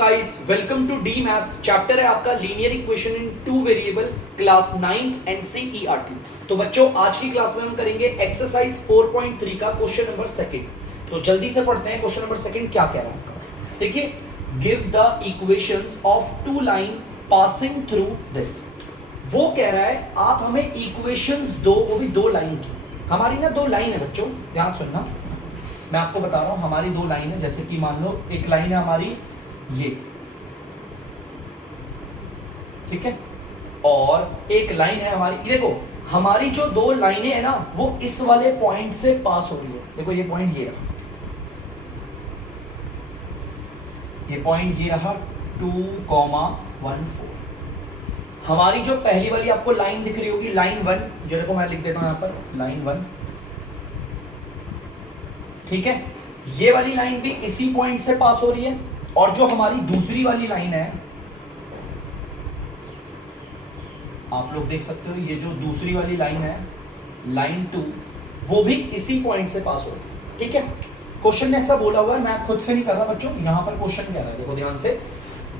Guys, welcome to the maths. Chapter है आपका linear equation in two variable, class 9th NCERT. तो बच्चों, आज की क्लास में हम करेंगे एक्सरसाइज 4.3 का क्वेश्चन नंबर सेकंड। तो जल्दी से पढ़ते हैं क्वेश्चन नंबर सेकंड क्या कह रहा है आपका। देखिए, give the equations of two line passing through this. वो कह रहा है आप हमें इक्वेशंस दो, वो भी दो लाइन की। हमारी ना दो लाइन है बच्चों, ध्यान सुनना, मैं आपको बता रहा हूं हमारी दो लाइन है। जैसे कि मान लो एक लाइन है हमारी ये, ठीक है, और एक लाइन है हमारी, देखो हमारी जो दो लाइनें है ना वो इस वाले पॉइंट से पास हो रही है। देखो ये पॉइंट ये रहा, ये पॉइंट ये रहा 2,14। हमारी जो पहली वाली आपको लाइन दिख रही होगी, लाइन 1, जो देखो मैं लिख देता हूं यहां पर लाइन 1, ठीक है। ये वाली लाइन भी इसी पॉइंट से पास हो रही है, और जो हमारी दूसरी वाली लाइन है, आप लोग देख सकते हो, ये जो दूसरी वाली लाइन है लाइन 2, वो भी इसी पॉइंट से पास हो रही है, ठीक है। क्वेश्चन ने ऐसा बोला हुआ है, मैं खुद से नहीं कर रहा बच्चों, यहां पर क्वेश्चन कह रहा है, देखो ध्यान से।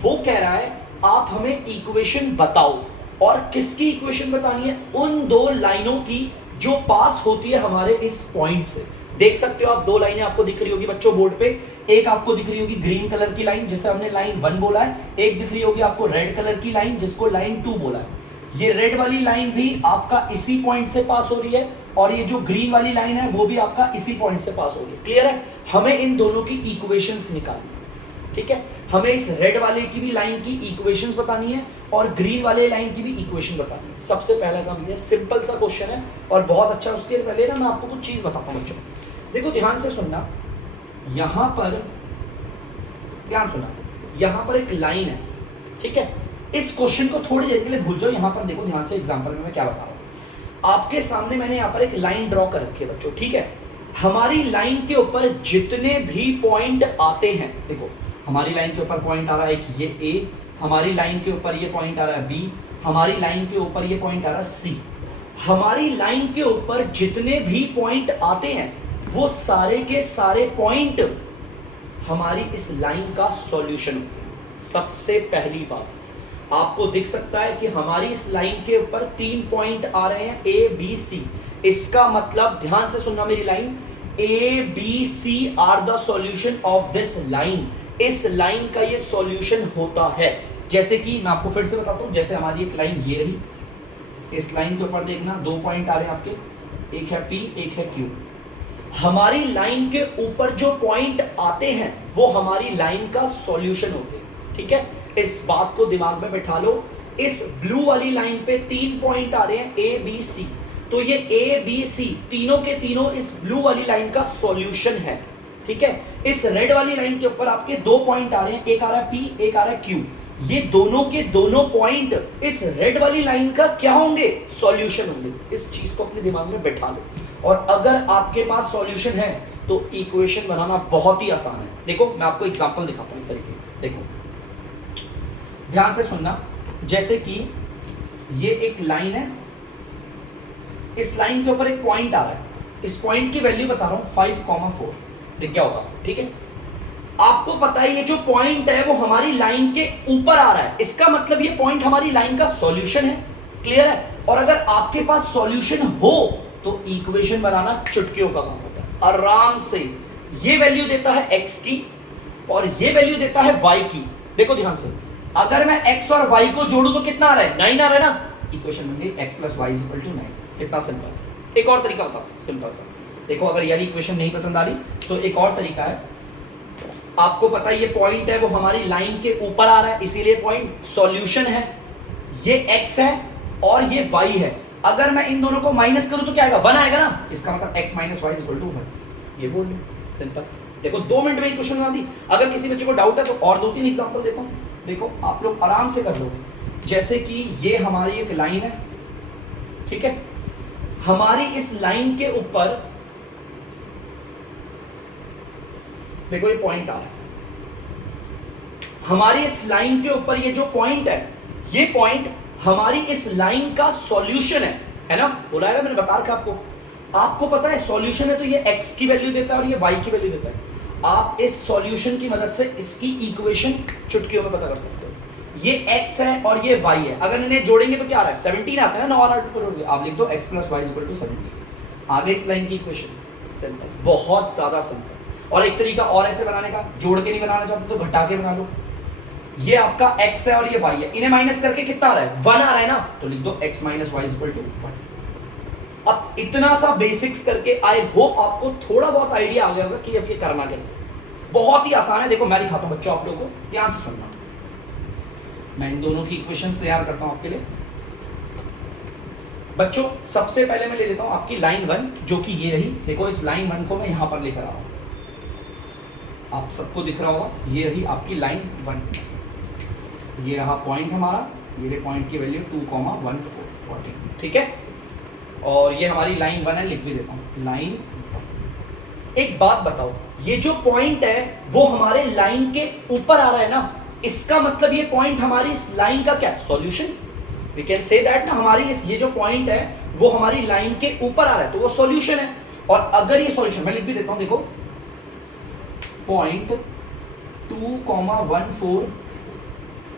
वो कह रहा है आप हमें इक्वेशन बताओ, और किसकी इक्वेशन बतानी है? उन दो लाइनों की जो पास होती है हमारे इस पॉइंट से। देख सकते हो आप, दो लाइनें आपको दिख रही होगी बच्चों बोर्ड पे। एक आपको दिख रही होगी ग्रीन कलर की लाइन, जिसे हमने लाइन 1 बोला है। एक दिख रही होगी आपको रेड कलर की लाइन, जिसको लाइन 2 बोला है। ये रेड वाली लाइन भी आपका इसी पॉइंट से पास हो रही है, और ये जो ग्रीन वाली लाइन है वो भी आपका इसी पॉइंट से पास हो रही है। क्लियर है? हमें इन दोनों की इक्वेशंस निकालनी है, ठीक है। हमें इस रेड वाले की भी लाइन की इक्वेशंस बतानी है, और ग्रीन वाले लाइन की भी इक्वेशन बतानी है। सबसे पहला काम ये सिंपल सा क्वेश्चन है और बहुत अच्छा। उसके पहले ना मैं आपको कुछ चीज बताता हूं बच्चों, देखो ध्यान से सुनना। यहां पर ध्यान सुनना, यहां पर एक लाइन है, ठीक है। इस क्वेश्चन को थोड़ी देर के लिए भूल जाओ। यहां पर देखो ध्यान से, एग्जांपल में मैं क्या बता रहा हूं आपके सामने। मैंने यहां पर एक लाइन ड्रॉ कर रखी है बच्चों, ठीक है। हमारी लाइन के ऊपर जितने भी पॉइंट आते हैं, देखो हमारी लाइन के ऊपर पॉइंट आ रहा है एक ये ए, हमारी लाइन के ऊपर ये पॉइंट आ रहा है बी, हमारी लाइन के ऊपर ये पॉइंट आ रहा है सी। हमारी लाइन के ऊपर जितने भी पॉइंट आते हैं वो सारे के सारे पॉइंट हमारी इस लाइन का सॉल्यूशन होते हैं। सबसे पहली बात, आपको दिख सकता है कि हमारी इस लाइन के ऊपर 3 पॉइंट आ रहे हैं ए बी सी। इसका मतलब, ध्यान से सुनना मेरी line, A B C are the solution of this line. इस लाइन का ये सॉल्यूशन होता है। जैसे कि मैं आपको फिर से बताता हूं, जैसे हमारी एक लाइन ये रही, इस लाइन के ऊपर देखना 2 पॉइंट आ रहे हैं आपके, एक है पी एक है क्यू। हमारी लाइन के ऊपर जो पॉइंट आते हैं वो हमारी लाइन का सॉल्यूशन होते हैं, ठीक है। इस बात को दिमाग में बैठा लो। इस ब्लू वाली लाइन पे 3 पॉइंट आ रहे हैं ए बी सी, तो ये ए बी सी तीनों के तीनों इस ब्लू वाली लाइन का सॉल्यूशन है, ठीक है। इस रेड वाली लाइन के ऊपर आपके 2 पॉइंट आ रहे हैं, एक आ रहा है पी एक आ रहा है क्यू। ये दोनों के दोनों पॉइंट इस रेड वाली लाइन का क्या होंगे? सॉल्यूशन होंगे। इस चीज को अपने दिमाग में बैठा लो, और अगर आपके पास सॉल्यूशन है तो इक्वेशन बनाना बहुत ही आसान है। देखो मैं आपको एग्जांपल दिखाता हूं, एक तरीके, देखो ध्यान से सुनना। जैसे कि ये एक लाइन है, इस लाइन के ऊपर एक पॉइंट आ रहा है, इस पॉइंट की वैल्यू बता रहा हूं 5,4। दिख गया होगा, ठीक है। आपको पता है ये जो पॉइंट है वो हमारी लाइन के ऊपर आ रहा है, इसका मतलब ये पॉइंट हमारी लाइन का सॉल्यूशन है। क्लियर है? और अगर आपके पास सॉल्यूशन हो तो इक्वेशन बनाना चुटकियों का काम होता है, आराम से। ये वैल्यू देता है x की और ये वैल्यू देता है y की। देखो ध्यान से, अगर मैं x और y को जोड़ू तो कितना आ रहा है? 9 आ रहा है ना। इक्वेशन बन गई x + y = 9। कितना सिंपल। एक और तरीका बताता हूं, सिंपल सा। देखो अगर ये इक्वेशन नहीं पसंद आ रही तो एक और तरीका है। आपको पता है ये पॉइंट है वो हमारी लाइन के ऊपर आ रहा है, इसीलिए पॉइंट सॉल्यूशन है। ये x है और ये y है। अगर मैं इन दोनों को माइनस करूं तो क्या आएगा? 1 आएगा ना। इसका मतलब x - y = 1। ये बोल लो, सिंपल। देखो 2 मिनट में इक्वेशन बना दी। अगर किसी बच्चे को डाउट है तो और 2-3 एग्जांपल देता हूं, देखो आप लोग आराम से कर लोगे। जैसे कि ये हमारी एक लाइन है, ठीक है। हमारी इस लाइन के ऊपर देखो ये पॉइंट आ रहा है, हमारी इस लाइन के ऊपर ये जो पॉइंट है, ये पॉइंट हमारी इस लाइन का सॉल्यूशन है ना। बोला है ना मैंने, बता रखा आपको। आपको पता है सॉल्यूशन है तो ये x की वैल्यू देता है और ये y की वैल्यू देता है। आप इस सॉल्यूशन की मदद से इसकी इक्वेशन चुटकियों में पता कर सकते हो। ये x है और ये y है, अगर इन्हें जोड़ेंगे तो क्या आ रहा है 17 आता है ना, 9 और 8 को जोड़ोगे आप लिख दो x + y = 17। आगे इस लाइन की इक्वेशन सिंपल, बहुत ज्यादा सिंपल। और एक तरीका और ऐसे बनाने का, जोड़ के नहीं बनाना चाहते तो घटा के बना लो। ये आपका x है और ये y है, इन्हें माइनस करके कितना आ रहा है 1 आ रहा है ना, तो लिख दो x - y = 1। अब इतना सा बेसिक्स करके आई होप आपको थोड़ा बहुत आइडिया आ गया होगा कि अब ये करना कैसे। बहुत ही आसान है, देखो मैं दिखाता हूं बच्चों, आप लोगों को ध्यान से सुनना। मैं इन दोनों की इक्वेशंस तैयार करता हूं आपके लिए। बच्चों सबसे पहले मैं ले लेता हूं आपकी लाइन 1 जो कि ये रही। देखो इस लाइन 1 को मैं यहां पर लेकर आ रहा हूं, आप सबको दिख रहा होगा, ये रही आपकी लाइन 1। ये रहा पॉइंट हमारा, ये पॉइंट की वैल्यू 2,14, ठीक है। और ये हमारी लाइन 1 है, लिख भी देता हूं लाइन 1। एक बात बताओ, ये जो पॉइंट है वो हमारे लाइन के ऊपर आ रहा है ना, इसका मतलब ये पॉइंट हमारी इस लाइन का क्या solution, we can say that ना, हमारी ये जो पॉइंट है वो हमारी लाइन के ऊपर आ रहा है तो वो सॉल्यूशन है। और अगर ये सॉल्यूशन, मैं लिख भी देता हूं, देखो point 2,14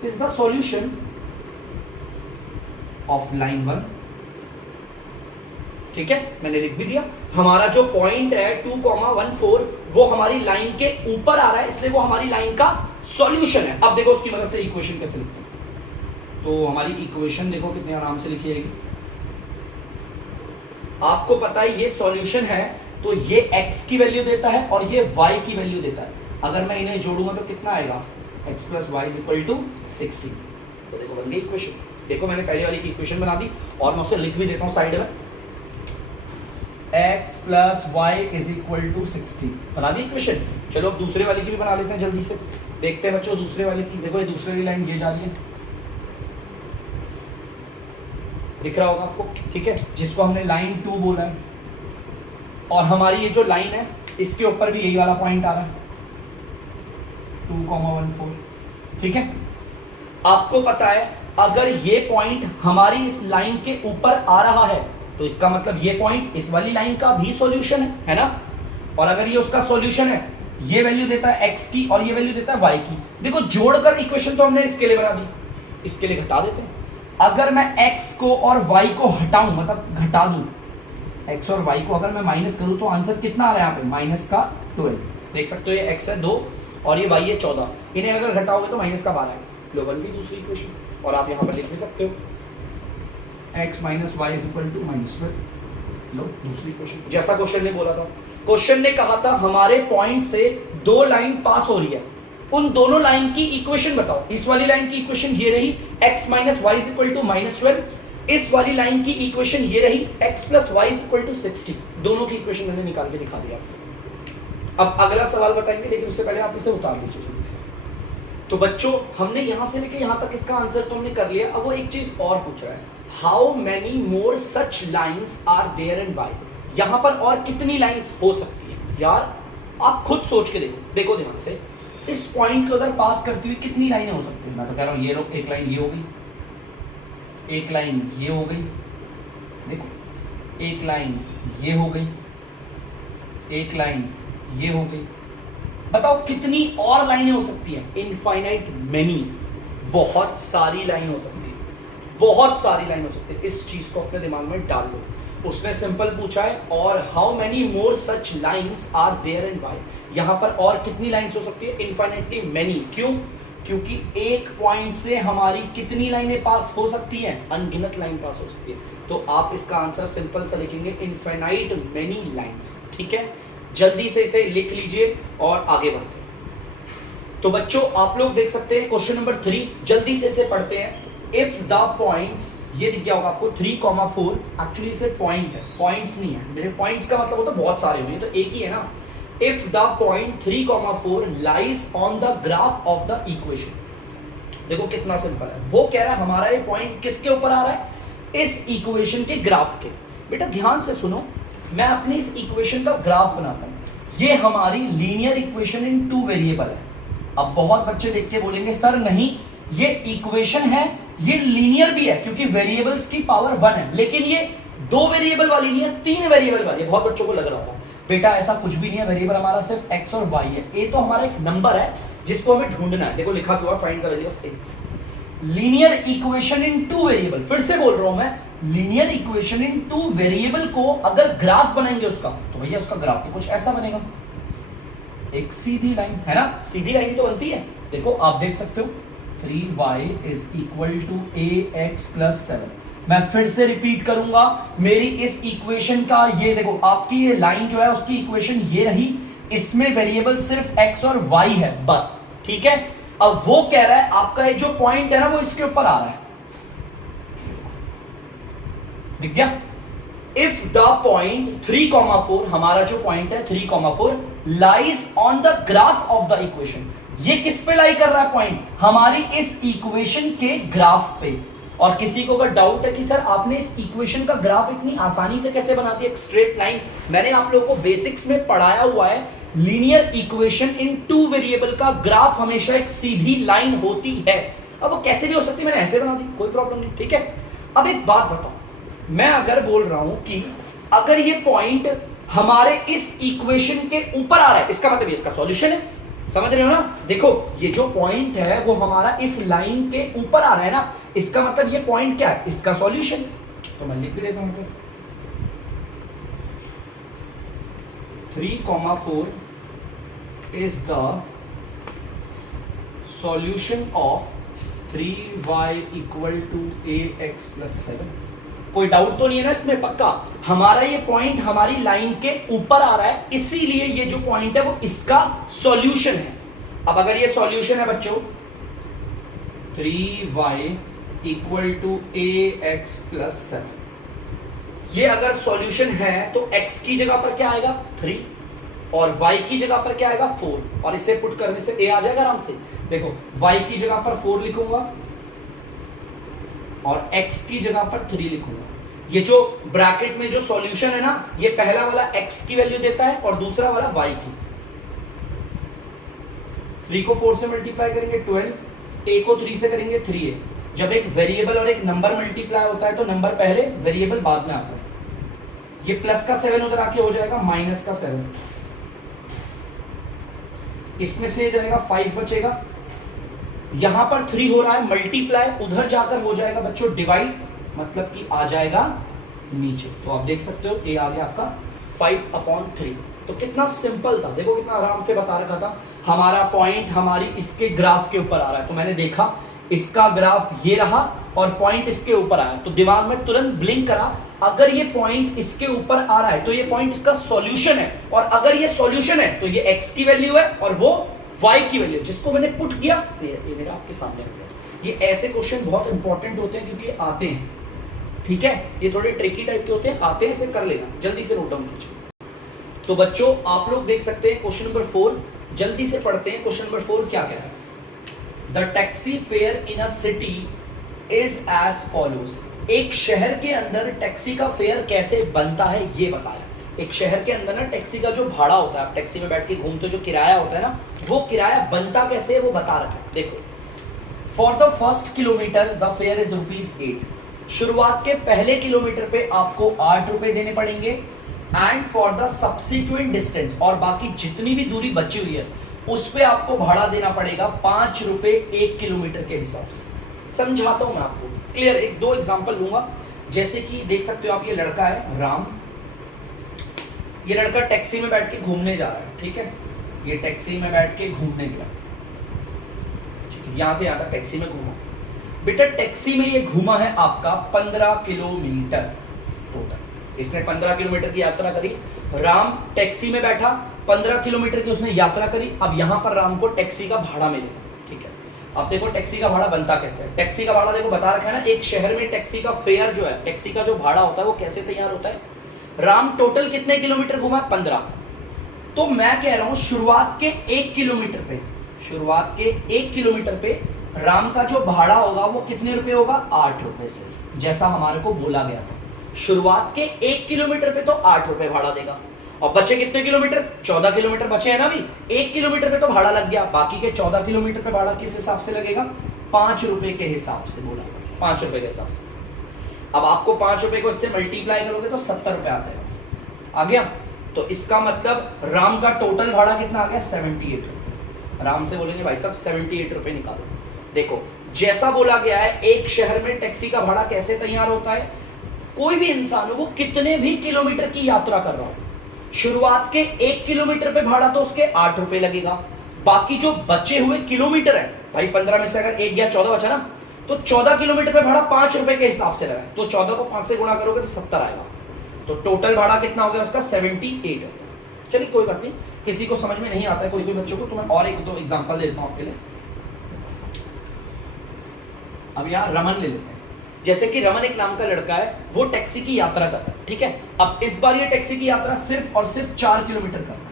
is the solution of line 1, ठीक है, मैंने लिख भी दिया। हमारा जो पॉइंट है 2,14 वो हमारी लाइन के ऊपर आ रहा है, इसलिए वो हमारी लाइन का सॉल्यूशन है। अब देखो उसकी मदद से इक्वेशन कैसे लिखते हैं, तो हमारी इक्वेशन देखो कितने आराम से लिखी जाएगी। आपको पता है ये सॉल्यूशन है तो ये x की वैल्यू देता है और ये y की वैल्यू देता है। अगर मैं इन्हें जोड़ूंगा तो कितना आएगा x + y = 16। तो देखो बन गई इक्वेशन। देखो मैंने पहले वाली की इक्वेशन बना दी और मैं उसे लिख भी देता हूं साइड में, x + y = 16 बना दी इक्वेशन। चलो अब दूसरे वाली की भी बना लेते हैं जल्दी से, देखते हैं बच्चों दूसरे वाले की। देखो ये दूसरी वाली लाइन ये जा रही है, दिख रहा होगा आपको, ठीक है, जिसको हमने लाइन 2 बोला है। और हमारी ये जो लाइन है इसके ऊपर भी यही वाला पॉइंट आ रहा है 2,14, ठीक है। आपको पता है अगर ये पॉइंट हमारी इस लाइन के ऊपर आ रहा है तो इसका मतलब ये पॉइंट इस वाली लाइन का भी सॉल्यूशन है ना। और अगर ये उसका सॉल्यूशन है, ये वैल्यू देता है x की और ये वैल्यू देता है y की। देखो जोड़कर इक्वेशन तो हमने इसके लिए बना दी, इसके लिए घटा देते हैं। अगर मैं x को और y को हटाऊं, मतलब घटा दूं, x और y को अगर मैं माइनस करूं तो आंसर कितना आ रहा है यहाँ पे -12। देख सकते हो ये x है 2 और ये y है 14, इन्हें अगर घटाओगे तो -12 है। लो बन गई दूसरी इक्वेशन। और आप यहाँ पर लिख भी सकते हो x - y = -12। लो दूसरी इक्वेशन, जैसा क्वेश्चन ने बोला था। क्वेश्चन ने कहा था हमारे पॉइंट से 2 लाइन पास हो रही है, उन दोनों लाइन की इक्वेशन बताओ। इस वाली लाइन की इक्वेशन ये रही x - y = -12, इस वाली लाइन की इक्वेशन ये रही x + y = 16। दोनों की इक्वेशन मैंने निकाल के दिखा दिया आपको। अब अगला सवाल बताएंगे, लेकिन उससे पहले आप इसे उतार लीजिए जल्दी से। तो बच्चों हमने यहां से लेके यहां तक इसका आंसर तो हमने कर लिया। अब वो एक चीज और पूछ रहा है, how many more such lines are there in y। यहां पर और कितनी लाइन्स हो सकती है यार, आप खुद सोच के देखो। देखो ध्यान से, इस पॉइंट को उधर पास करती हुई कितनी लाइनें हो सकती हैं। मैं तो कह रहा हूं ये लोग, एक लाइन ये हो गई, एक लाइन ये हो गई, देखो एक लाइन ये हो गई, एक लाइन ये हो गई। बताओ कितनी और लाइनें हो सकती हैं। इनफाइनाइट मेनी, बहुत सारी लाइन हो सकती है, बहुत सारी लाइन हो सकती है। इस चीज को अपने दिमाग में डाल लो। उसने सिंपल पूछा है और how many more such lines are there in y। यहां पर और कितनी लाइन्स हो सकती है, इनफाइनाइटली मेनी। क्यों? क्योंकि एक पॉइंट से हमारी कितनी लाइनें पास हो सकती हैं, अनगिनत लाइन पास हो सकती है। तो आप इसका आंसर सिंपल सा लिखेंगे इनफाइनाइट मेनी लाइन्स, ठीक है। जल्दी से इसे लिख लीजिए और आगे बढ़ते हैं। तो बच्चों आप लोग देख सकते हैं क्वेश्चन नंबर 3, जल्दी से इसे पढ़ते हैं। इफ द पॉइंट्स, ये दिख गया होगा आपको 3,4, एक्चुअली इसे पॉइंट है, पॉइंट्स नहीं है। मेरे पॉइंट्स का मतलब होता है बहुत सारे हुए, तो एक ही है ना। If the point 3,4 lies on the graph of the equation. देखो कितना सिंपल है, वो कह रहा है हमारा ये पॉइंट किसके ऊपर आ रहा है, इस इक्वेशन के ग्राफ के। बेटा ध्यान से सुनो, मैं अपनी इस इक्वेशन का ग्राफ बनाता हूं। ये हमारी लीनियर इक्वेशन इन 2 वेरिएबल है। अब बहुत बच्चे देख के बोलेंगे सर नहीं, ये इक्वेशन है, ये लीनियर भी है क्योंकि वेरिएबल्स की पावर 1 है, लेकिन ये 2 वेरिएबल वाली नहीं है, 3 वेरिएबल वाली है। बहुत बच्चों को लग रहा होगा बेटा ऐसा कुछ भी नहीं है, वेरिएबल हमारा सिर्फ x और y है। a तो हमारा एक नंबर है जिसको हमें ढूंढना है। देखो लिखा हुआ find the value of a। Linear equation in two variable, फिर से बोल रहा हूं मैं, linear equation in two variable को अगर ग्राफ बनाएंगे उसका, तो भैया उसका ग्राफ तो कुछ ऐसा बनेगा, एक सीधी लाइन है ना, सीधी लाइन ही तो बनती है। देखो आप देख सकते हो 3y is equal to ax plus 7। मैं फिर से रिपीट करूंगा, मेरी इस इक्वेशन का ये देखो, आपकी ये लाइन जो है उसकी इक्वेशन ये रही, इसमें वेरिएबल सिर्फ x और y है बस, ठीक है। अब वो कह रहा है आपका ये जो पॉइंट है ना वो इसके ऊपर आ रहा है, दिख गया। इफ द पॉइंट 3,4, हमारा जो पॉइंट है 3,4 lies on the graph of the equation, ये किस पे लाई कर रहा है पॉइंट, हमारी इस इक्वेशन के ग्राफ पे। और किसी को अगर डाउट है कि सर आपने इस इक्वेशन का ग्राफ इतनी आसानी से कैसे बना दिया, एक स्ट्रेट लाइन, मैंने आप लोगों को बेसिक्स में पढ़ाया हुआ है, linear equation in two variable का ग्राफ हमेशा एक सीधी लाइन होती है। अब वो कैसे भी हो सकती है, मैंने ऐसे बना दी, कोई प्रॉब्लम नहीं, ठीक है। अब एक बात बताओ, मैं अगर बोल रहा हूं कि अगर ये पॉइंट हमारे इस इक्वेशन के ऊपर आ रहा है, इसका मतलब इसका सॉल्यूशन है, समझ रहे हो ना। देखो ये जो पॉइंट है वो हमारा इस लाइन के ऊपर आ रहा है ना, इसका मतलब ये पॉइंट क्या है, इसका सॉल्यूशन। तो मैं लिख भी देता हूं 3,4 is the solution of 3y equal to ax plus 7। कोई डाउट तो नहीं है ना इसमें, पक्का हमारा ये पॉइंट हमारी लाइन के ऊपर आ रहा है, इसीलिए ये जो पॉइंट है वो इसका सॉल्यूशन है। अब अगर ये सॉल्यूशन है बच्चों 3y equal to ax plus 7, ये अगर सॉल्यूशन है तो x की जगह पर क्या आएगा 3 और y की जगह पर क्या आएगा 4, और इसे पुट करने से a आ जाएगा आराम से। देखो y की जगह पर 4 लिखूंगा और x की जगह पर 3 लिखूंगा। ये जो ब्रैकेट में जो सॉल्यूशन है ना, ये पहला वाला x की वैल्यू देता है और दूसरा वाला y की। 3 को 4 से मल्टीप्लाई करेंगे 12, a को 3 से करेंगे 3a। जब एक वेरिएबल और एक नंबर मल्टीप्लाई होता है तो नंबर पहले वेरिएबल बाद में आता है। ये प्लस का 7 उधर आके हो जाएगा माइनस का 7, इसमें से जाएगा 5 बचेगा, यहां पर 3 हो रहा है मल्टीप्लाई, उधर जाकर हो जाएगा बच्चों डिवाइड, मतलब कि आ जाएगा नीचे। तो आप देख सकते हो ये आ गया आपका 5/3। तो कितना सिंपल था, देखो कितना आराम से बता रखा था। हमारा पॉइंट हमारी इसके ग्राफ के ऊपर आ रहा है, तो मैंने देखा इसका ग्राफ ये रहा और पॉइंट इसके ऊपर आया, तो दिमाग में तुरंत ब्लिंक करा, अगर ये पॉइंट इसके ऊपर आ रहा है तो ये पॉइंट इसका सॉल्यूशन है, और अगर ये सॉल्यूशन है तो ये x की वैल्यू है और वो y की वैल्यू, जिसको मैंने पुट किया ये मेरा आपके सामने हो गया। ये ऐसे क्वेश्चन बहुत इंपॉर्टेंट होते हैं क्योंकि आते हैं, ठीक है, ये थोड़े ट्रिकी टाइप के होते हैं, आते हैं, इसे कर लेना, जल्दी से नोट डाउन कीजिए। तो बच्चों आप लोग देख सकते हैं क्वेश्चन नंबर 4, जल्दी से पढ़ते हैं। क्वेश्चन नंबर 4 क्या कह रहा है, the taxi fare in a city is as follows. एक शहर के अंदर टैक्सी का फेयर कैसे बनता है ये बताया। एक शहर के अंदर ना टैक्सी का जो भाड़ा होता है, आप टैक्सी में बैठ के घूमते हो, जो किराया होता है ना, वो किराया बनता कैसे है वो बता रखा है। देखो for the first kilometre the fare is ₹8। शुरुआत के पहले किलोमीटर पे आपको 8 रुपए देने पड़ेंगे, and for the subsequent distance, और बाकी जितनी भी दूरी बची हुई है उस पे आपको भाड़ा देना पड़ेगा 5 रुपए 1 किलोमीटर के हिसाब से। समझाता हूं मैं आपको क्लियर, एक दो एग्जांपल लूंगा। जैसे कि देख सकते हो आप, ये लड़का है राम, ये लड़का टैक्सी में बैठ के घूमने जा रहा है, ठीक है, ये टैक्सी में बैठ के घूमने गया, ठीक है, यहां से यहां तक टैक्सी में घूमा। बेटा टैक्सी में ये घूमा है आपका 15 किलोमीटर टोटल, इसने 15 किलोमीटर की यात्रा करी। राम टैक्सी में बैठा, 15 किलोमीटर की उसने यात्रा करी। अब यहां पर राम को टैक्सी का भाड़ा मिलेगा, ठीक है। अब देखो टैक्सी का भाड़ा बनता कैसे है। टैक्सी का भाड़ा देखो बता रखा है ना, एक शहर में टैक्सी का फेयर जो है, टैक्सी का जो भाड़ा होता है वो कैसे तैयार होता है। राम टोटल कितने किलोमीटर घूमा, 15। तो मैं कह रहा हूं शुरुआत के 1 किलोमीटर पे, शुरुआत के 1 किलोमीटर पे राम का जो भाड़ा होगा वो कितने रुपए होगा, 8 रुपए से, जैसा हमारे को बोला गया था। शुरुआत के 1 किलोमीटर पे तो 8 रुपए भाड़ा देगा, और बचे कितने किलोमीटर, 14 किलोमीटर बचे हैं ना अभी। 1 किलोमीटर पे तो भाड़ा लग गया, बाकी के 14 किलोमीटर पे भाड़ा किस हिसाब से लगेगा, 5 रुपए के हिसाब से बोला, 5 रुपए के हिसाब से। अब आपको 5 रुपए को इससे मल्टीप्लाई करोगे तो 70 रुपए आ जाएगा, आ गया। तो इसका मतलब राम का टोटल भाड़ा कितना आ गया 78 रुपए। राम से बोलेंगे भाई साहब 78 रुपए निकालो। देखो जैसा बोला गया है, एक शहर में टैक्सी का भाड़ा कैसे तैयार होता है, कोई भी इंसान हो वो कितने भी किलोमीटर की यात्रा कर रहा हो, शुरुआत के 1 किलोमीटर पे भाड़ा तो उसके 8 रुपए लगेगा, बाकी जो बचे हुए किलोमीटर है भाई 15 में से अगर 1 या 14 बचा ना, तो 14 किलोमीटर पे भाड़ा 5 रुपए के हिसाब से लगा, तो 14 को 5 से गुणा करोगे तो 70 आएगा। तो टोटल भाड़ा कितना हो गया उसका 78 है। चलिए कोई बात नहीं, किसी को समझ में नहीं आता है कोई कोई बच्चों को, तो मैं और एक दो एग्जांपल दे देता हूं आपके लिए। अब यहां रमन ले लेते हैं। जैसे कि रमन एक नाम का लड़का है, वो टैक्सी की यात्रा कर रहा है, ठीक है। अब इस बार ये टैक्सी की यात्रा सिर्फ और सिर्फ 4 किलोमीटर कर रहा है।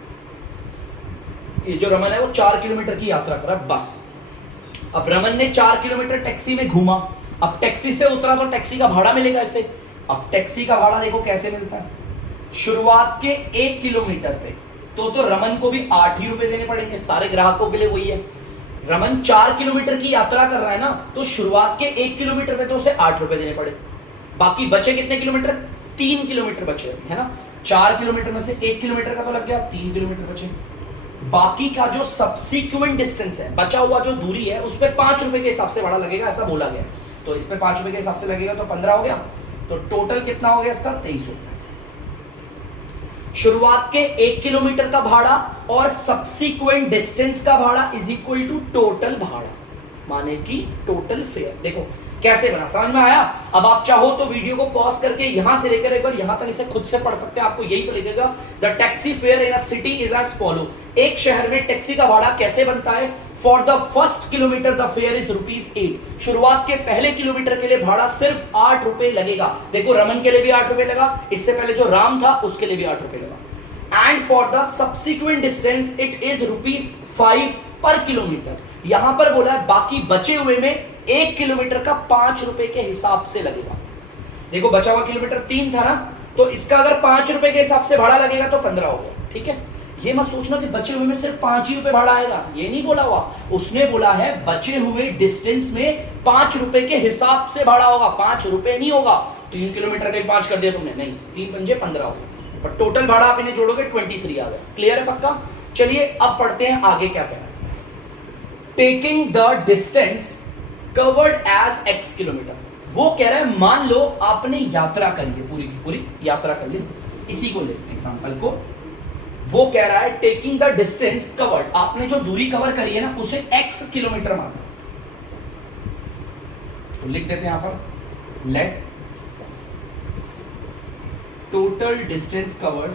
ये जो रमन है वो 4 किलोमीटर की यात्रा कर रहा है बस। अब रमन ने 4 किलोमीटर टैक्सी में घूमा, अब टैक्सी से उतरा तो टैक्सी का भाड़ा मिलेगा इसे। अब टैक्सी का भाड़ा देखो कैसे मिलता है, शुरुआत के 1 किलोमीटर पे तो रमन को भी 8 ही रुपए देने पड़ेंगे, सारे ग्राहकों के लिए वही है। रमन 4 किलोमीटर की यात्रा कर रहा है ना, तो शुरुआत के 1 किलोमीटर पे तो उसे 8 रुपए देने पड़े। बाकी बचे कितने किलोमीटर, 3 किलोमीटर बचे है ना। 4 किलोमीटर में से 1 किलोमीटर का तो लग गया, 3 किलोमीटर बचे। बाकी का जो सब्सिक्वेंट डिस्टेंस है, बचा हुआ जो दूरी है, उस पर 5 रुपए के हिसाब से भाड़ा लगेगा, ऐसा बोला गया। तो इसमें 5 रुपए के हिसाब से लगेगा तो 15 हो गया, तो टोटल कितना हो गया इसका 23 रुपए। शुरुआत के 1 किलोमीटर का भाड़ा और सब्सिक्वेंट डिस्टेंस का भाड़ा इज इक्वल टू टोटल भाड़ा, माने कि टोटल फेयर। देखो कैसे बना, समझ में आया। अब आप चाहो तो वीडियो को पॉज करके यहां से लेकर एक बार यहां तक इसे खुद से पढ़ सकते हैं, आपको यही तो लिखेगा the taxi fare in a city is as follow. एक शहर में टैक्सी का भाड़ा कैसे बनता है, for the first kilometre the fare is ₹8। शुरुआत के पहले किलोमीटर के लिए भाड़ा सिर्फ 8 रुपए लगेगा। देखो रमन के लिए भी 8 रुपए लगा, इससे पहले जो राम था उसके लिए भी 8 रुपए लगा। And for the subsequent distance it is ₹5 पर किलोमीटर। यहां पर बोला है बाकी बचे हुए में 1 किलोमीटर का 5 रुपए के हिसाब से लगेगा। देखो बचा हुआ किलोमीटर 3 था ना, तो इसका अगर 5 रुपए के हिसाब से भाड़ा लगेगा तो 15 हो गया, ठीक है। ये मत सोचना कि बचे हुए में सिर्फ 5 ही रुपए भाड़ा आएगा, ये नहीं बोला हुआ। उसने बोला है बचे हुए डिस्टेंस में 5 रुपए के हिसाब से भाड़ा होगा, 5 रुपए नहीं होगा। 3 किलोमीटर का 5 कर दिया तुमने, नहीं, 3 पंजे 15 हो गया, पर टोटल भाड़ा आप इन्हें जोड़ोगे 23 आ गया। क्लियर है पक्का। चलिए अब पढ़ते हैं आगे क्या कह रहा है। Taking the distance covered as x kilometre. वो कह रहा है मान लो आपने यात्रा करी है, पूरी की पूरी यात्रा कर ली, इसी को ले एग्जांपल को। वो कह रहा है टेकिंग द डिस्टेंस कवर्ड, आपने जो दूरी कवर करी है ना उसे x किलोमीटर माना। तो लिख देते हैं यहां पर let total distance covered,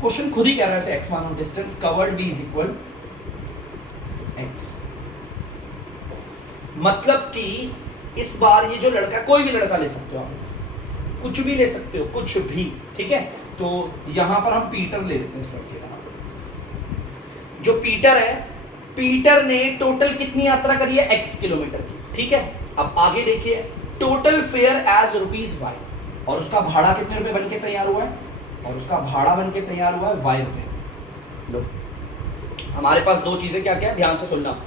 question खुद ही कह रहा है इसे x मानो, डिस्टेंस कवर्ड भी इज इक्वल x। मतलब कि इस बार ये जो लड़का, कोई भी लड़का ले सकते हो आप, कुछ भी ले सकते हो, कुछ भी, ठीक है। तो यहां पर हम पीटर ले लेते हैं इस लड़के का। जो पीटर है, पीटर ने टोटल कितनी यात्रा करी है, x किलोमीटर की, ठीक है। अब आगे देखिए, टोटल फेयर एज ₹y, और उसका भाड़ा कितने रुपए बनके तैयार हुआ है, और उसका भाड़ा बनके तैयार हुआ है y रुपए। लो हमारे पास दो चीजें क्या क्या है, ध्यान से सुनना।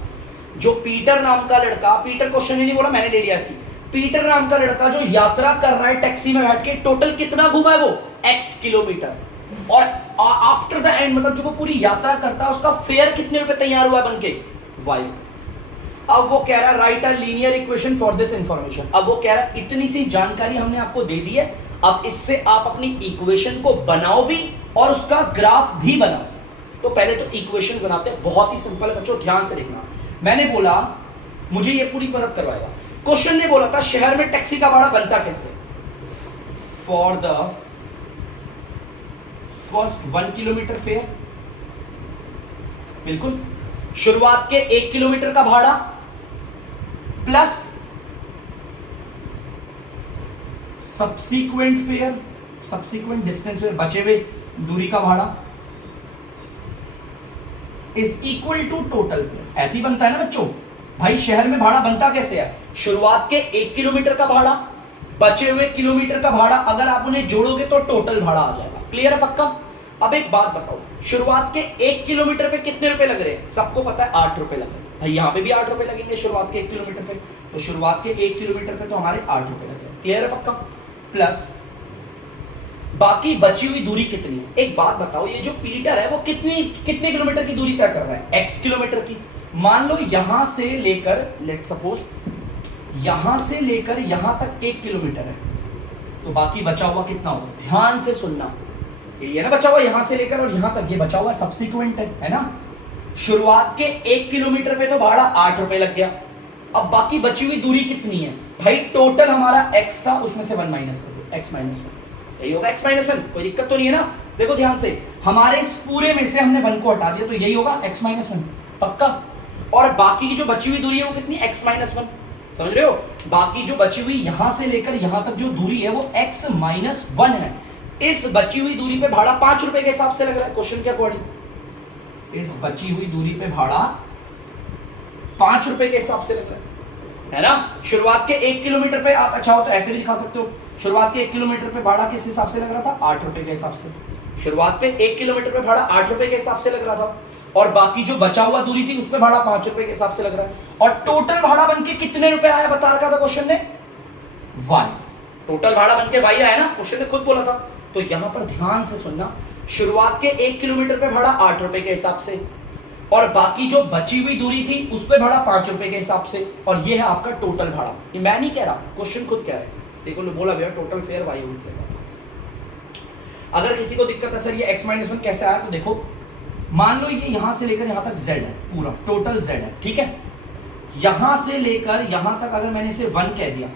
जो पीटर नाम का लड़का, पीटर क्वेश्चन ही नहीं बोला, मैंने ले लिया ऐसी। पीटर नाम का लड़का जो यात्रा कर रहा है टैक्सी में बैठ के, टोटल कितना घूमा है वो, x किलोमीटर। और आफ्टर द एंड, मतलब जो वो पूरी यात्रा करता है, उसका फेयर कितने रुपए तैयार हुआ है बनके, y। अब वो कह रहा है right a linear equation for this information. अब वो कह रहा है इतनी सी जानकारी हमने आपको दे दी है, अब इससे आप अपनी इक्वेशन को बनाओ भी और उसका ग्राफ भी बनाओ। तो पहले तो इक्वेशन बनाते हैं, बहुत ही सिंपल है बच्चों, ध्यान से देखना। मैंने बोला मुझे ये पूरी मदद करवाएगा। क्वेश्चन ने बोला था शहर में टैक्सी का भाड़ा बनता कैसे, for the first 1 kilometre fare, बिल्कुल शुरुआत के 1 किलोमीटर का भाड़ा plus subsequent fare, subsequent distance fare, बचे हुए दूरी का भाड़ा is equal to total fare. ऐसे ही बनता है ना बच्चों। भाई शहर में भाड़ा बनता कैसे है, शुरुआत के 1 किलोमीटर का भाड़ा, बचे हुए किलोमीटर का भाड़ा, अगर आप उन्हें जोड़ोगे तो टोटल भाड़ा आ जाएगा। क्लियर है पक्का। अब एक बात बताओ, शुरुआत के 1 किलोमीटर पे कितने रुपए लग रहे हैं, सबको पता है 8 रुपए लग रहे हैं। भाई यहाँ पे भी 8 रुपए लगेंगे शुरुआत के 1 किलोमीटर पे, तो शुरुआत के 1 किलोमीटर पे तो हमारे 8 रुपए लग रहे हैं। क्लियर है पक्का। प्लस बाकी बची हुई दूरी कितनी है। एक बात बताओ, ये जो पीटर है वो कितने किलोमीटर की दूरी तय कर रहा है, x किलोमीटर की। मान लो यहां से लेकर, लेट सपोज यहां से लेकर यहां तक 1 किलोमीटर है, तो बाकी बचा हुआ कितना होगा। ध्यान से सुनना, ये ना बचा हुआ यहां से लेकर और यहां तक, ये बचा हुआ सब्सिक्वेंट है ना। शुरुआत के 1 किलोमीटर पे तो भाड़ा 8 रुपए लग गया। अब बाकी बची हुई दूरी कितनी है भाई, टोटल हमारा x था, उसमें से 1 माइनस कर दो, x माइनस 1, यही होगा x माइनस 1। कोई दिक्कत तो नहीं है ना। देखो ध्यान से, हमारे इस पूरे में से हमने 1 को हटा दिया, तो यही होगा x माइनस 1 पक्का। और बाकी की जो बची हुई दूरी है वो कितनी, x माइनस 1, समझ रहे हो। बाकी जो बची हुई यहां से लेकर यहां तक जो दूरी है वो x माइनस 1 है। इस बची हुई दूरी पे भाड़ा 5 रुपए के हिसाब से लग रहा है क्वेश्चन के अकॉर्डिंग। इस बची हुई दूरी पे भाड़ा 5 रुपए के हिसाब से लग रहा है ना। शुरुआत के 1 किलोमीटर पे आप अच्छा हो तो ऐसे भी दिखा सकते हो, शुरुआत के 1 किलोमीटर पे भाड़ा किस हिसाब से लग रहा था, 8 रुपए के हिसाब से। शुरुआत पे 1 किलोमीटर पे भाड़ा 8 रुपए के हिसाब से लग रहा था, और बाकी जो बचा हुआ दूरी थी उस पे भाड़ा 5 रुपए के हिसाब से लग रहा है। और टोटल भाड़ा बनके कितने रुपए आया बता रखा था क्वेश्चन ने, y। टोटल भाड़ा बनके y आया ना, क्वेश्चन ने खुद बोला था। तो यहां पर ध्यान से सुनना, शुरुआत के 1 किलोमीटर पे भाड़ा 8 रुपए के हिसाब से, और बाकी जो बची हुई दूरी थी उस पे भाड़ा 5 रुपए के हिसाब से, और ये है आपका टोटल भाड़ा। ये मैं नहीं कह रहा, क्वेश्चन खुद कह रहा है। देखो बोला भैया टोटल फेयर y निकलेगा। अगर किसी को दिक्कत है सर ये x माइनस 1 कैसे आया, तो देखो मान लो ये यहां से लेकर यहां तक z है, पूरा टोटल z है, ठीक है। यहां से लेकर यहां तक अगर मैंने इसे 1 कह दिया,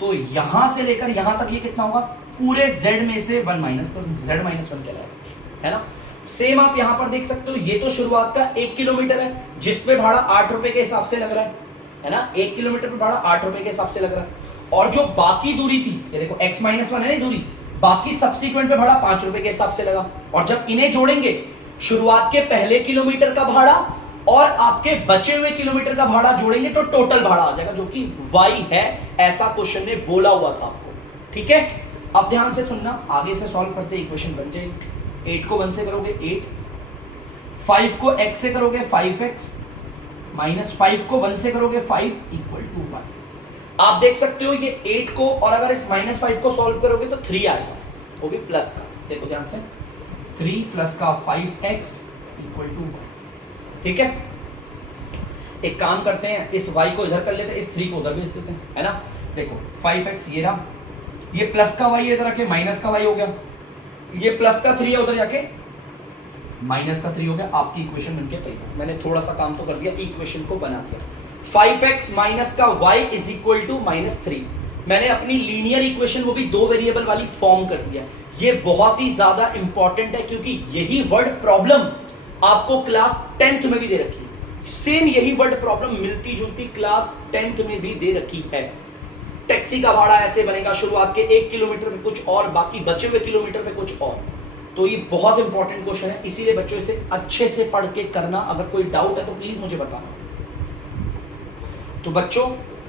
तो यहां से लेकर यहां तक ये कितना होगा, पूरे z में से 1 माइनस कर दूं, z माइनस 1 कहलाएगा, है ना। सेम आप यहां पर देख सकते हो, ये तो शुरुआत का 1 किलोमीटर है जिसपे भाड़ा 8 रुपए के हिसाब से लग रहा है ना। 1 किलोमीटर पे भाड़ा 8 रुपए के हिसाब से लग रहा है, और जो बाकी दूरी थी, ये देखो x माइनस 1 है ना दूरी, बाकी सब्सिक्वेंट पे भाड़ा 5 रुपए के हिसाब से लगा। और जब इन्हें जोड़ेंगे, शुरुआत के पहले किलोमीटर का भाड़ा और आपके बचे हुए किलोमीटर का भाड़ा जोड़ेंगे, तो टोटल भाड़ा आ जाएगा, जो कि y है, ऐसा क्वेश्चन ने बोला हुआ था आपको, ठीक है। अब ध्यान से सुनना, आगे से सॉल्व करते इक्वेशन बन जाएगी। 8 को 1 से करोगे 8, 5 को x से करोगे 5x, माइनस 5 को 1 से करोगे 5 इक्वल टू 1। आप देख सकते हो ये 8 को, और अगर इस माइनस 5 को सॉल्व करोगे तो 3 आएगा, वो भी प्लस का। देखो ध्यान से, 3 प्लस का 5x इक्वल टू 1, ठीक है। एक काम करते हैं, इस y को इधर कर लेते हैं, इस 3 को उधर भेज देते हैं, है ना। देखो 5x ये रहा, ये प्लस का y इधर आके माइनस का y हो गया, ये प्लस का 3 है उधर जाके माइनस का 3 हो गया। आपकी इक्वेशन बनके तैयार। मैंने थोड़ा सा काम तो कर दिया, इक्वेशन को बना दिया। 5x माइनस का y इज इक्वल टू -3। मैंने अपनी लीनियर इक्वेशन वो भी 2 वेरिएबल वाली फॉर्म कर दिया। ये बहुत ही ज्यादा इंपॉर्टेंट है, क्योंकि यही वर्ड प्रॉब्लम आपको क्लास 10th में भी दे रखी है। सेम यही वर्ड प्रॉब्लम मिलती जुलती क्लास 10th में भी दे रखी है। टैक्सी का भाड़ा ऐसे बनेगा, शुरुआत के 1 किलोमीटर पे कुछ और, बाकी बचे हुए किलोमीटर पे कुछ और। तो ये बहुत इंपॉर्टेंट क्वेश्चन है, इसीलिए बच्चों इसे अच्छे से पढ़ के करना। अगर कोई डाउट है तो प्लीज मुझे बताना। तो बच्चों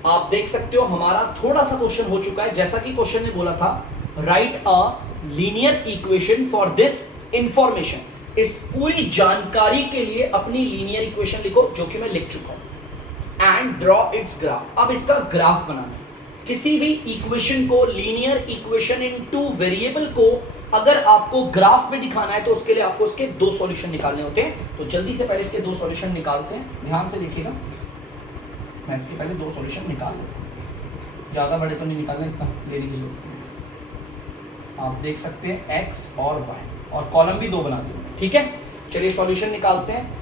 आप देख सकते हो हमारा थोड़ा सा क्वेश्चन हो चुका है। जैसा कि क्वेश्चन ने बोला था, right a linear equation for this information. इस पूरी जानकारी के लिए अपनी लीनियर इक्वेशन लिखो, जो कि मैं लिख चुका हूं, एंड ड्रॉ इट्स ग्राफ। अब इसका ग्राफ बनाना है। किसी भी इक्वेशन को, लीनियर इक्वेशन इन 2 वेरिएबल को अगर आपको ग्राफ में दिखाना है, तो उसके लिए आपको उसके 2 सॉल्यूशन निकालने होते हैं। तो जल्दी से पहले इसके 2 सॉल्यूशन निकालते हैं। ध्यान से देखिएगा, मैं इसके पहले 2 सॉल्यूशन निकाल लेता हूं। ज्यादा बड़े तो नहीं निकालने, इतना लेने की जरूरत नहीं। आप देख सकते हैं x और y, और कॉलम भी 2 बना दिए, ठीक है। चलिए सॉल्यूशन निकालते हैं।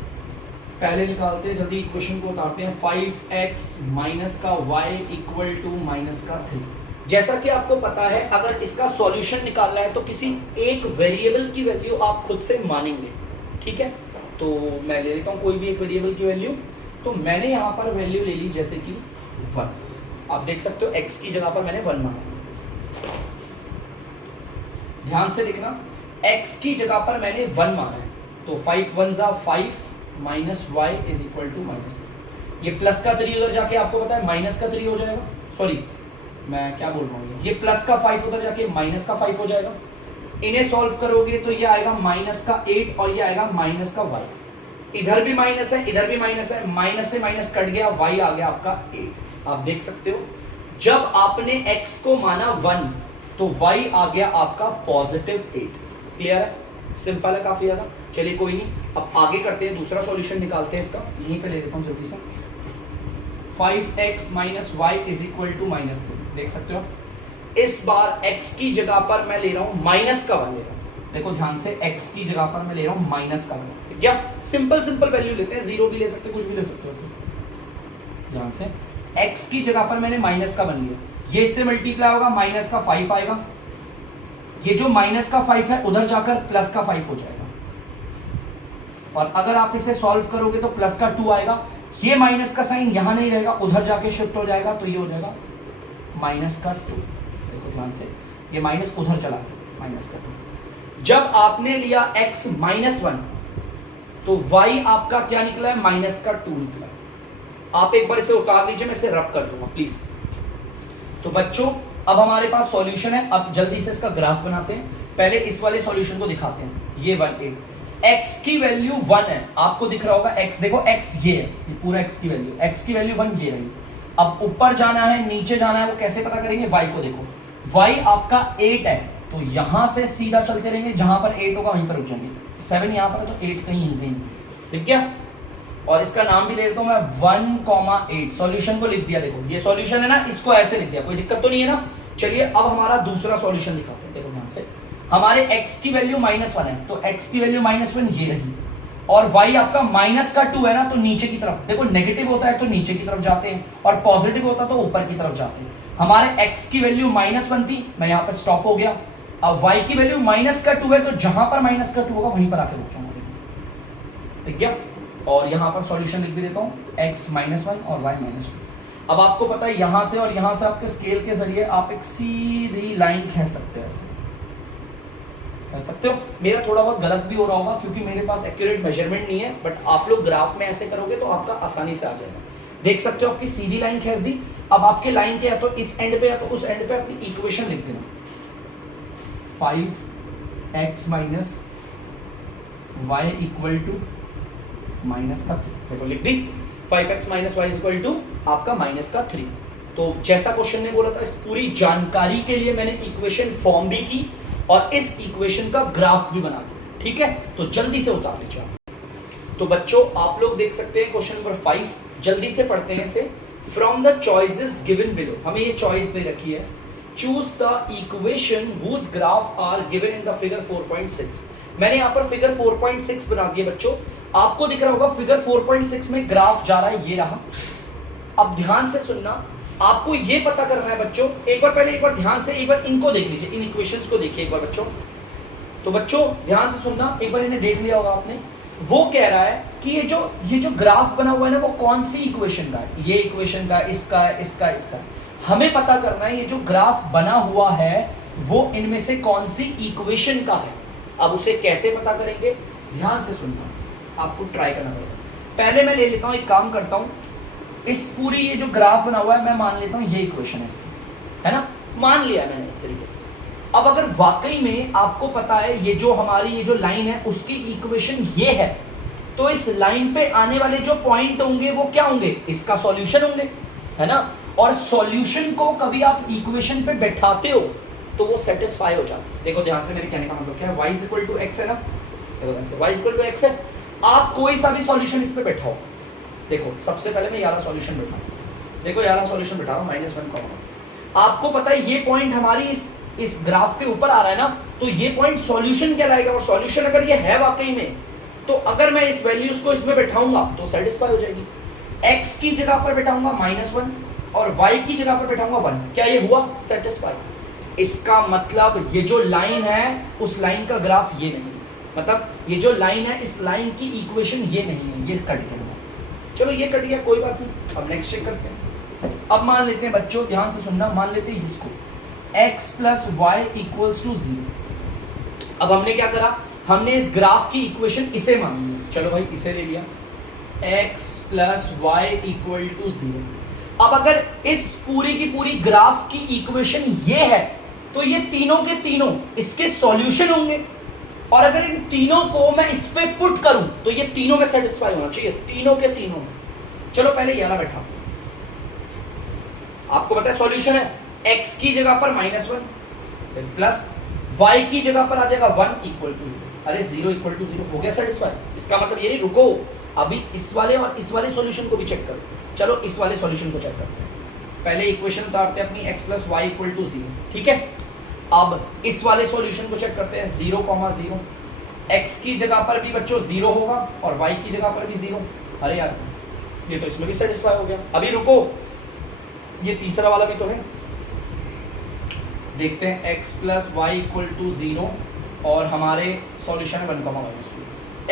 पहले निकालते हैं, जल्दी इक्वेशन को उतारते हैं। 5x माइनस का y इक्वल टू माइनस का 3। जैसा कि आपको पता है, अगर इसका सॉल्यूशन निकालना है तो किसी एक वेरिएबल की वैल्यू आप खुद से मानेंगे, ठीक है। तो मैं ले लेता हूं कोई भी एक वेरिएबल की वैल्यू। तो मैंने यहां पर वैल्यू ले ली जैसे कि 1। आप देख सकते हो x की जगह पर मैंने 1 माना। ध्यान से देखना, x की जगह पर मैंने 1 माना है, तो 5 1 जा 5 minus y is equal to -3। ये प्लस का 3 उधर जाके आपको पता है माइनस का 3 हो जाएगा। सॉरी, मैं क्या बोल रहा हूँ, ये प्लस का 5 उधर जाके माइनस का 5 हो जाएगा। इन्हें सॉल्व करोगे तो ये आएगा माइनस का 8 और ये आएगा माइनस का y। इधर भी माइनस है, इधर भी माइनस है, माइनस से माइनस कट गया, y आ गया आपका 8। आप देख सकते हो, जब आपने x को माना 1 तो y आ गया आपका पॉजिटिव 8। क्लियर है, सिंपल है काफी ज्यादा। चलिए कोई नहीं, अब आगे करते हैं, दूसरा सॉल्यूशन निकालते हैं इसका। यहीं पे ले लेता हूं जल्दी से। 5x minus y is equal to -3। देख सकते हो, इस बार x की जगह पर मैं ले रहा हूं माइनस का 1 ले रहा हूं। देखो ध्यान से, x की जगह पर मैं ले रहा हूं माइनस का 1। क्या सिंपल वैल्यू लेते हैं, 0 भी ले सकते, कुछ भी ले सकते हो ऐसे। ध्यान से, x की जगह पर मैंने माइनस का 1 लिया, ये इससे मल्टीप्लाई होगा, माइनस का 5 आएगा, ये जो माइनस का 5 है उधर जाकर प्लस का 5 हो जाएगा, और अगर आप इसे सॉल्व करोगे तो प्लस का 2 आएगा, ये माइनस का साइन यहां नहीं रहेगा, उधर जाके शिफ्ट हो जाएगा, तो ये हो जाएगा माइनस का 2। देखो ध्यान से, ये माइनस उधर चला गया, माइनस का 2। जब आपने लिया x -1 तो y आपका क्या निकला है, माइनस का 2 निकला। आप एक बार इसे उतार लीजिए, मैं इसे रब कर दूंगा प्लीज। तो बच्चों अब हमारे पास सॉल्यूशन है, अब जल्दी से इसका ग्राफ बनाते हैं। पहले इस वाले सॉल्यूशन को दिखाते हैं, ये 1 x की वैल्यू 1 है, आपको दिख रहा होगा x, देखो x ये है, ये पूरा x की वैल्यू, x की वैल्यू 1 ये रही। अब ऊपर जाना है नीचे जाना है, वो कैसे पता करेंगे, y को देखो, y आपका 8 है, तो यहां से सीधा चलते रहेंगे, जहां पर 8 होगा वहीं पर रुक जाएंगे। 7 यहां पर है तो 8 कहीं, ठीक क्या। और इसका नाम भी ले लेता हूं मैं 1,8। सॉल्यूशन को लिख दिया, देखो ये सॉल्यूशन है ना, इसको ऐसे लिख दिया, कोई दिक्कत तो नहीं है ना। चलिए अब हमारा दूसरा सॉल्यूशन दिखाते हैं। देखो ध्यान से, हमारे x की वैल्यू -1 है, तो x की वैल्यू -1 ये रही, और y आपका माइनस का 2 है ना, तो नीचे की तरफ, देखो नेगेटिव होता है तो नीचे की तरफ जाते हैं, और पॉजिटिव होता तो ऊपर की तरफ जाते हैं। हमारे x की वैल्यू -1 थी, मैं यहाँ पर स्टॉप हो गया। अब y की वैल्यू माइनस का 2 है, तो जहां पर माइनस का 2 होगा वहीं पर आके रुक जाऊंगा, ठीक है। और यहां पर सॉल्यूशन लिख भी देता हूं, x -1 और y -2। अब आपको पता है यहां से और यहां से आपके स्केल के जरिए आप एक सीधी लाइन खींच सकते हैं, ऐसे कह सकते हो। मेरा थोड़ा बहुत गलत भी हो रहा होगा क्योंकि मेरे पास एक्यूरेट मेजरमेंट नहीं है, बट आप लोग ग्राफ में ऐसे करोगे तो आपका आसानी से आ जाएगा। देख सकते हो, आपकी सीधी लाइन खींच दी। अब आपके लाइन के या तो इस एंड पे या तो उस एंड पे अपनी इक्वेशन लिख देना, 5x minus y equal to -3। देखो लिख दी, 5x minus y equal to आपका -3। तो जैसा क्वेश्चन ने बोला था, इस पूरी जानकारी के लिए मैंने इक्वेशन फॉर्म भी की और इस इक्वेशन का ग्राफ भी बना दिया, ठीक है। तो जल्दी से उतार लीजिए। तो बच्चों आप लोग देख सकते हैं क्वेश्चन नंबर 5, जल्दी से पढ़ते हैं इसे। From the choices given below, हमें ये चॉइस दे रखी है, choose the equation whose graph are given in the figure 4.6। मैंने यहाँ पर फिगर 4.6 बना दिया बच्चों, आपको दिख रहा होगा फिगर 4.6 में ग्राफ जा रहा है, ये रहा। अब ध्यान से सुनना, आपको ये पता करना है बच्चों, एक बार ध्यान से एक बार इनको देख लीजिए, इन इक्वेशंस को देखिए एक बार बच्चों। तो बच्चों ध्यान से सुनना, एक बार इन्हें देख लिया होगा आपने। वो कह रहा है कि ये जो ग्राफ बना हुआ है ना, वो कौन सी इक्वेशन का है, ये इक्वेशन का, इसका है, इसका, इसका। हमें पता करना है ये जो ग्राफ बना हुआ है वो इनमें से कौन सी इक्वेशन का है। अब उसे कैसे पता करेंगे, ध्यान से सुनना, आपको ट्राई करना पड़ेगा। पहले मैं ले लेता हूं, एक काम करता हूं, इस पूरी ये जो ग्राफ बना हुआ है मैं मान लेता हूं ये इक्वेशन है इसकी, है ना, मान लिया मैंने एक तरीके से। अब अगर वाकई में आपको पता है ये जो हमारी ये जो लाइन है उसकी इक्वेशन ये है, तो इस लाइन पे आने वाले जो पॉइंट होंगे वो क्या होंगे, इसका सॉल्यूशन होंगे, है ना। और सॉल्यूशन को कभी आप इक्वेशन पे बैठाते हो तो वो सेटिस्फाई हो जाता है। देखो ध्यान से, मेरे कहने का मतलब क्या है, y = x है ना, देखो ध्यान से, y = x है। आप कोई सा भी सॉल्यूशन इस पे बैठाओ, देखो सबसे पहले मैं यारा सॉल्यूशन बैठा, देखो यारा सॉल्यूशन बैठा रहा हूं, -1, आपको पता है ये पॉइंट हमारी इस ग्राफ के ऊपर आ रहा है ना, तो ये पॉइंट सॉल्यूशन कहलाएगा। और सॉल्यूशन अगर ये है वाकई में, तो अगर मैं इस वैल्यूज को इसमें बैठाऊंगा तो सेटिस्फाई हो जाएगी। x की जगह पर बैठाऊंगा -1 और y की जगह पर बैठाऊंगा 1, क्या ये हुआ, सेटिस्फाई। इसका मतलब ये जो लाइन है उस लाइन का ग्राफ ये नहीं है, मतलब ये जो लाइन है इस लाइन की इक्वेशन ये नहीं है, ये कट गया। चलो ये कट गया, कोई बात नहीं। अब नेक्स्ट चेक करते हैं। अब मान लेते हैं बच्चों, ध्यान से सुनना, मान लेते हैं इसको x + y = 0। अब हमने क्या करा, हमने इस ग्राफ की इक्वेशन इसे मान ली, चलो भाई इसे ले लिया, x + y = 0। अब अगर इस पूरी की पूरी ग्राफ की इक्वेशन ये है, तो ये तीनों के तीनों इसके सॉल्यूशन होंगे, और अगर इन तीनों को मैं इस पे पुट करूं तो ये तीनों में सेटिस्फाई होना चाहिए, तीनों के तीनों में। चलो पहले ये वाला बैठा, आपको पता है सॉल्यूशन है x की जगह पर -1, फिर प्लस y की जगह पर आ जाएगा 1 इक्वल टू 0। अरे 0 इक्वल टू 0 हो गया सेटिस्फाई। इसका मतलब ये नहीं, रुको, अभी इस वाले और इस वाले सॉल्यूशन को भी चेक करो। चलो इस वाले सॉल्यूशन को चेक करते हैं। पहले इक्वेशन उतारते हैं अपनी x plus y equal to 0, ठीक है। अब इस वाले सॉल्यूशन को चेक करते हैं 0, 0 x की जगह पर भी बच्चों 0 होगा और y की जगह पर भी 0। अरे यार ये तो इसमें भी सेटिस्फाई हो गया। अभी रुको, ये तीसरा वाला भी तो है, देखते हैं x plus y equal to 0 और हमारे सॉल्यूशन है 1,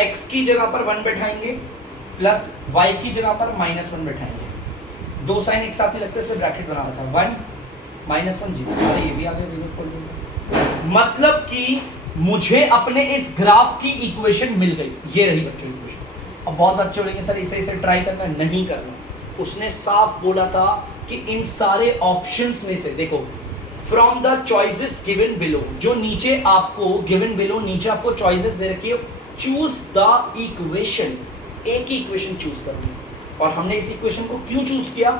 x की जगह पर 1 बैठाएंगे प्लस y की जगह पर -1 बैठाएंगे। दो साइन एक साथ ही लगते हैं, इसलिए ब्रैकेट बना रखा 1 -1 0। अरे ये भी आ गया 0 इक्वल टू, मतलब कि मुझे अपने इस ग्राफ की इक्वेशन मिल गई। ये रही बच्चों इक्वेशन। अब बहुत बच्चे बोलेंगे सर इसे ट्राई करना, नहीं करना। उसने साफ बोला था कि इन सारे ऑप्शंस में से देखो, from the choices given below, जो नीचे आपको गिवन बिलो, नीचे आपको चॉइसेस दे रखी है, चूज द इक्वेशन, एक ही इक्वेशन चूज करनी है। और हमने इस इक्वेशन को क्यों चूज किया?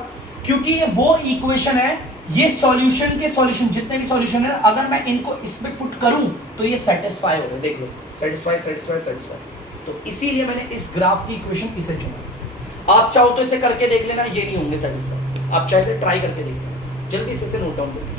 क्योंकि ये वो इक्वेशन है, ये सॉल्यूशन के सॉल्यूशन जितने भी सॉल्यूशन है, अगर मैं इनको इसमें पुट करूं तो ये सेटिस्फाई हो रहे, देख लो, सेटिस्फाई सेटिस्फाई सेटिस्फाई। तो इसीलिए मैंने इस ग्राफ की इक्वेशन इसे चुना। आप चाहो तो इसे करके देख लेना, ये नहीं होंगे सेटिस्फाई। आप चाहे तो ट्राई करके देख लेना, जल्दी से इसे नोट डाउन करिए।